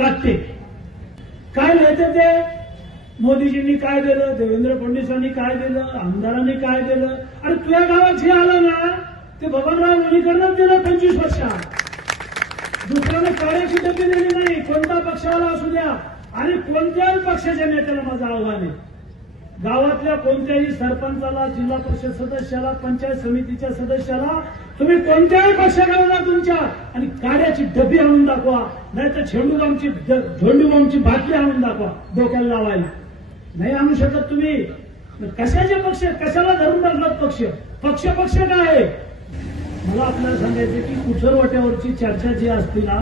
काटते काय लिहिते ते मोदीजींनी काय दिलं, देवेंद्र फडणवीसांनी काय दिलं, आमदारांनी काय दिलं. अरे तुझ्या गावात जे आलं ना ते बबनराव लोणीकरनंच दिलं 25 वर्षात. दुसऱ्याने कार्याची डबी दिली नाही. कोणता पक्षाला असू द्या आणि कोणत्याही पक्षाच्या नेत्याला माझं आव्हान आहे, गावातल्या कोणत्याही सरपंचाला, जिल्हा परिषद सदस्याला, पंचायत समितीच्या सदस्याला तुम्ही कोणत्याही पक्षाकडे तुमच्या आणि कार्याची डबी आणून दाखवा, नाहीतर झेंडूबामची बाटली आणून दाखवा डोक्याला लावायला. नाही आणू शकत तुम्ही. कशाचे पक्ष, कशाला धरून टाकलात पक्ष? पक्ष काय आहे? मला आपल्याला सांगायचं की कुचरवाट्यावरची चर्चा जी असते ना,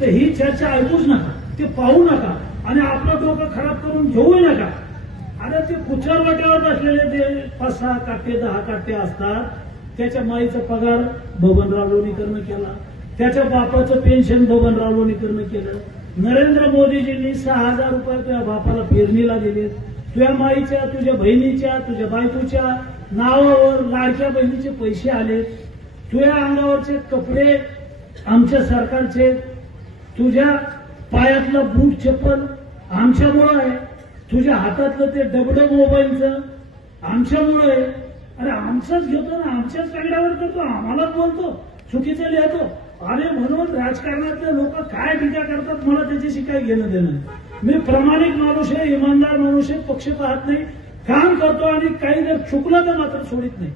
तर ही चर्चा ऐकूच नका, ते पाहू नका आणि आपलं डोकं खराब करून घेऊ नका. अरे ते कुचरवाट्यावर बसलेले ते 5-6 काटे 10 काटे असतात, त्याच्या माईचा पगार बबनराव लोणीकरनं केला, त्याच्या बापाचं पेन्शन बबनराव लोणीकरनं केलं. नरेंद्र मोदीजींनी 6,000 रुपये तुझ्या बापाला पेरणीला दिले. तुझ्या माईच्या, तुझ्या बहिणीच्या, तुझ्या बायकोच्या नावावर लाडक्या बहिणीचे पैसे आले. तुझ्या अंगावरचे कपडे आमच्या सरकारचे, तुझ्या पायातलं बूट चप्पल आमच्यामुळं आहे, तुझ्या हातातलं ते डबडं मोबाईलचं आमच्यामुळं आहे. अरे आमचंच घेतो ना, आमच्याच कागदावर करतो, आम्हालाच बोलतो, चुकीचं लिहितो. अरे म्हणून राजकारणातले लोक काय टीका करतात मला त्याच्याशी काही घेणं देणं नाही. मी प्रामाणिक माणूस आहे, इमानदार माणूस आहे, पक्ष पाहत नाही, काम करतो आणि काही जर चुकलं तर मात्र सोडित नाही.